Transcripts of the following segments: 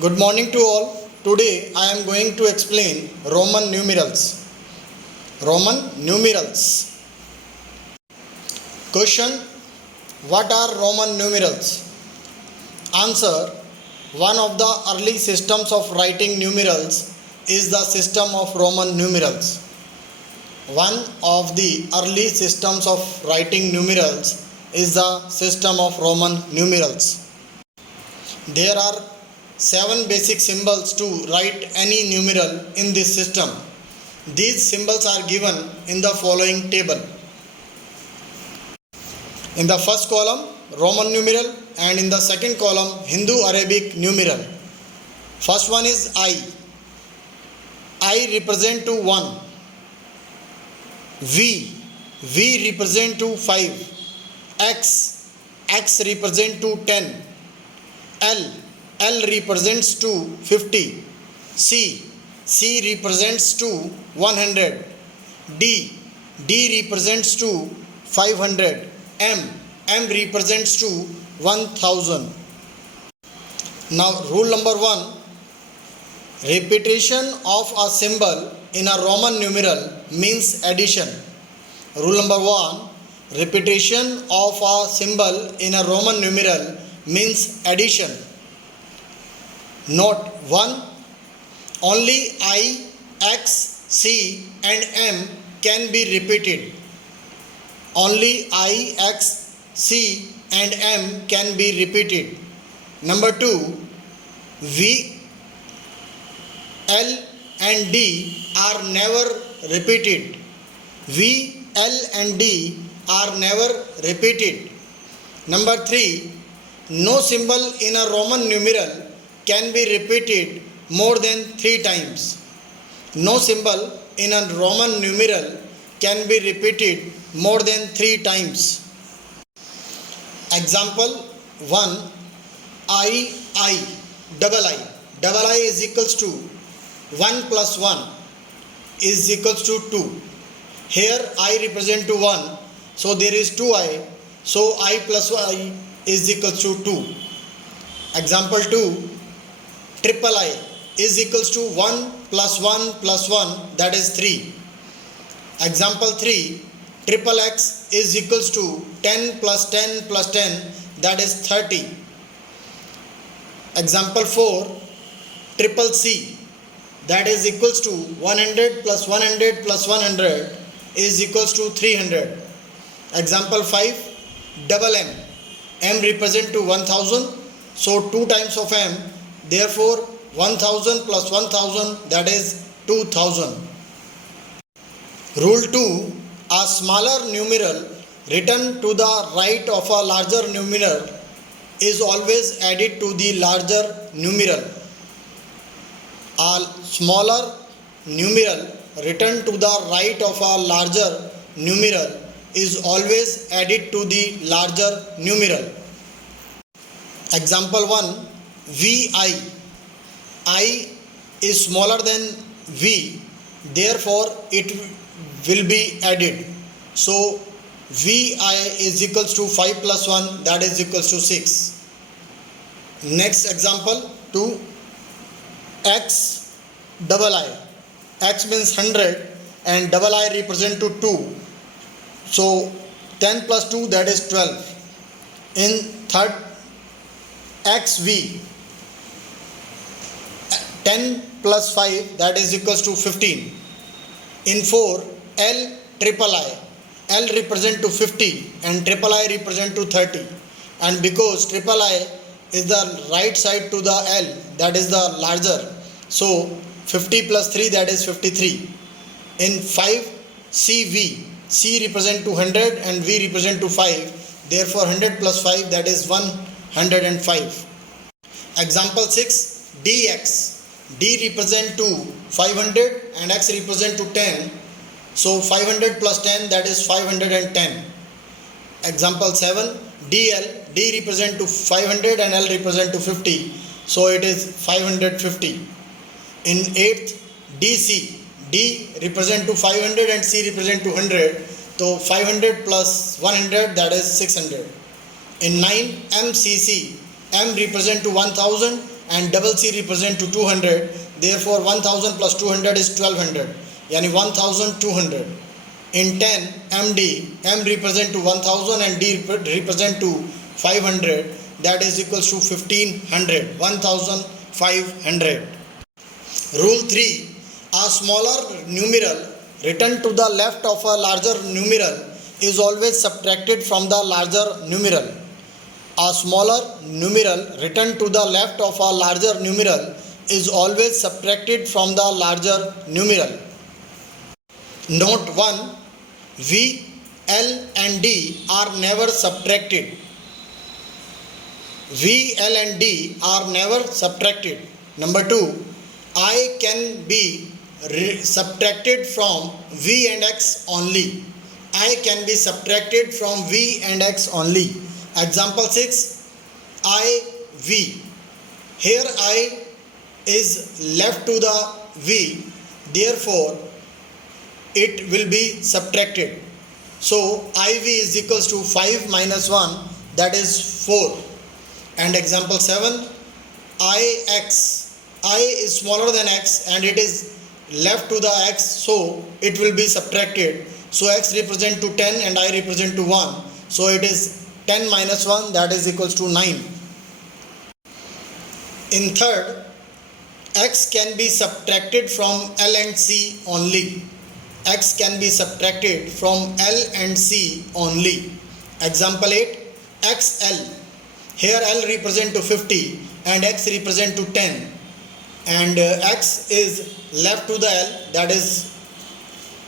Good morning to all. Today I am going to explain Roman numerals. Roman numerals. Question: what are Roman numerals? Answer: one of the early systems of writing numerals is the system of Roman numerals. One of the early systems of writing numerals is the system of Roman numerals. There are 7 basic symbols to write any numeral in this system. These symbols are given in the following table. In the first column, Roman numeral, and in the second column, Hindu-Arabic numeral. First one is I. I represent to 1. V represent to 5. X represent to 10. L represents to 50. C represents to 100. D represents to 500. M represents to 1000. Now rule number 1. Repetition of a symbol in a Roman numeral means addition. Rule number 1. Repetition of a symbol in a Roman numeral means addition. Note 1. Only I, X, C and M can be repeated. Only I, X, C and M can be repeated. Number 2. V, L and D are never repeated. V, L and D are never repeated. Number 3. No symbol in a Roman numeral can be repeated more than 3 times. No symbol in a Roman numeral can be repeated more than 3 times. Example 1. I, double I. Double I is equals to 1 plus 1 is equals to 2. Here I represent to 1, so there is 2I, so I plus I is equals to 2. Example 2. Triple I is equals to 1 plus 1 plus 1, that is 3. Example 3. Triple X is equals to 10 plus 10 plus 10, that is 30. Example 4. Triple C, that is equals to 100 plus 100 plus 100 is equals to 300. Example 5. Double M. M represent to 1000, so 2 times of M, therefore 1000 plus 1000, that is 2000. Rule 2. A smaller numeral written to the right of a larger numeral is always added to the larger numeral. A smaller numeral written to the right of a larger numeral is always added to the larger numeral. Example 1. VI. I is smaller than V, therefore it will be added. So VI is equals to 5 plus 1, that is equals to 6. Next example 2. X, double I. X means 100 and double I represent to 2. So 10 plus 2, that is 12. In third, XV. 10 plus 5, that is equals to 15. In 4. L, triple I. L represent to 50 and triple I represent to 30. And because triple I is the right side to the L, that is the larger, so 50 plus 3, that is 53. In 5. CV. C represent to 100 and V represent to 5, therefore 100 plus 5, that is 105. Example 6. DX. D represent to 500 and X represent to 10, so 500 plus 10, that is 510. Example 7. DL. D represent to 500 and L represent to 50, so it is 550. In 8th. DC. D represent to 500 and C represent to 100, so 500 plus 100, that is 600. In 9. MCC. M represent to 1000 and double C represent to 200. Therefore 1000 plus 200 is 1200, yani 1200. In 10 MD, M represent to 1000 and D represent to 500, that is equals to 1500, 1500. Rule 3. A smaller numeral written to the left of a larger numeral is always subtracted from the larger numeral. A smaller numeral written to the left of a larger numeral is always subtracted from the larger numeral. Note 1. V, L and D are never subtracted. V, L and D are never subtracted. Number 2. I can be subtracted from V and X only. I can be subtracted from V and X only. Example 6. I, V. Here I is left to the V. Therefore, it will be subtracted. So, IV is equals to 5 minus 1, that is 4. And example 7. IX. I is smaller than X and it is left to the X, so it will be subtracted. So X represent to 10 and I represent to 1. So it is 10 minus 1, that is equals to 9. In third, X can be subtracted from L and C only. X can be subtracted from L and C only. Example 8. XL. Here L represent to 50 and X represent to 10. And X is left to the L, that is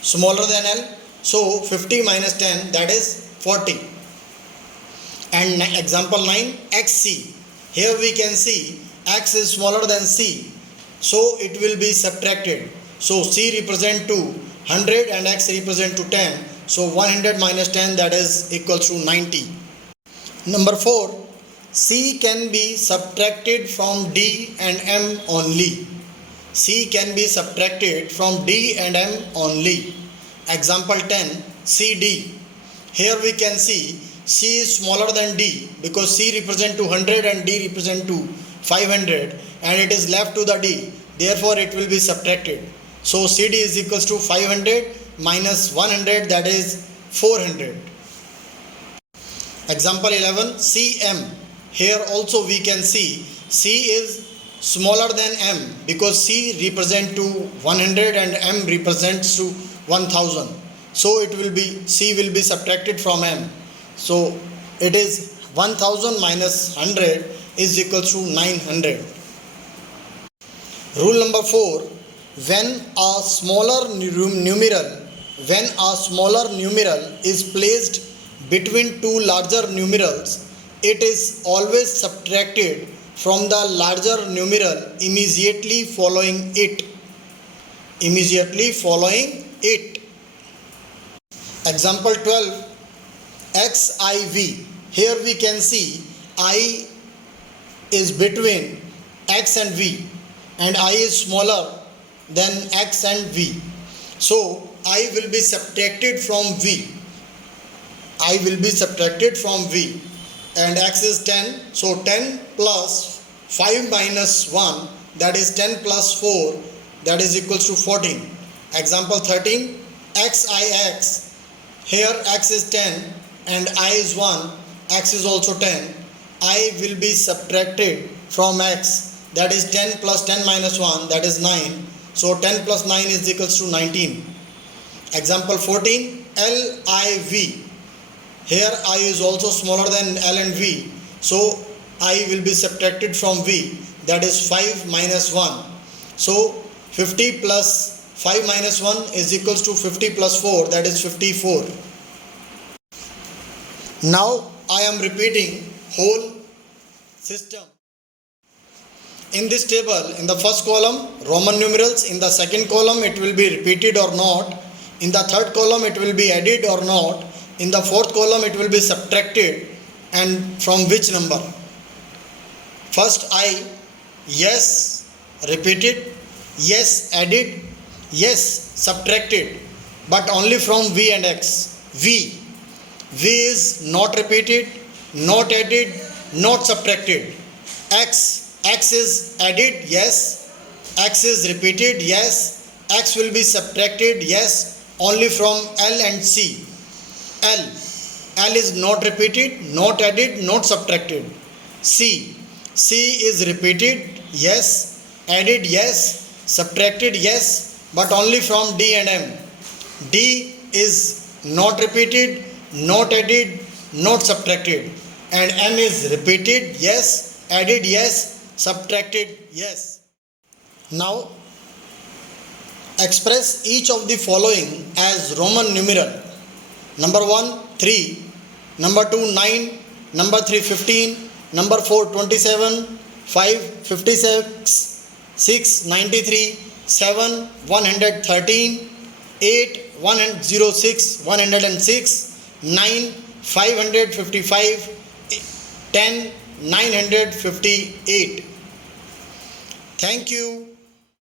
smaller than L. So 50 minus 10, that is 40. And example 9. XC. Here we can see X is smaller than C, so it will be subtracted. So C represent to 100 and X represent to 10. So 100 minus 10, that is equals to 90. Number 4. C can be subtracted from D and M only. C can be subtracted from D and M only. Example 10. CD. Here we can see C is smaller than D because C represent to 100 and D represent to 500 and it is left to the D. Therefore it will be subtracted. So CD is equals to 500 minus 100, that is 400. Example 11. CM. Here also we can see C is smaller than M because C represent to 100 and M represents to 1000. So it will be, C will be subtracted from M. So it is 1000 minus 100 is equal to 900. Rule number 4. When a smaller numeral is placed between two larger numerals, it is always subtracted from the larger numeral immediately following it. Example 12. XIV. Here we can see I is between X and V and I is smaller than X and V. So I will be subtracted from V. And X is 10. So 10 plus 5 minus 1, that is 10 plus 4, that is equals to 14. Example 13. XIX. Here X is 10 and I is 1. X is also 10. I will be subtracted from X, that is 10 plus 10 minus 1, that is 9. So 10 plus 9 is equals to 19. Example 14. LIV. Here I is also smaller than L and V. So I will be subtracted from V, that is 5 minus 1. So 50 plus 5 minus 1 is equals to 50 plus 4, that is 54. Now I am repeating whole system. In this table, in the first column, Roman numerals. In the second column, it will be repeated or not. In the third column, it will be added or not. In the fourth column, it will be subtracted, and from which number. First I, yes repeated, yes added, yes subtracted, but only from V and X. V is not repeated, not added, not subtracted. X X is added, yes. X is repeated, yes. X will be subtracted, yes, only from L and C. L is not repeated, not added, not subtracted. C is repeated, yes. Added, yes. Subtracted, yes, but only from D and M. D is not repeated, not added, not subtracted. And M is repeated, yes. Added, yes. Subtracted, yes. Now express each of the following as Roman numeral. Number 1, 3. Number 2, 9. Number 3, 15. Number 4, 27. 5, 56. 6, 93. 7, 113. 8, 106, 106. 9, 555. 10, 958. Thank you.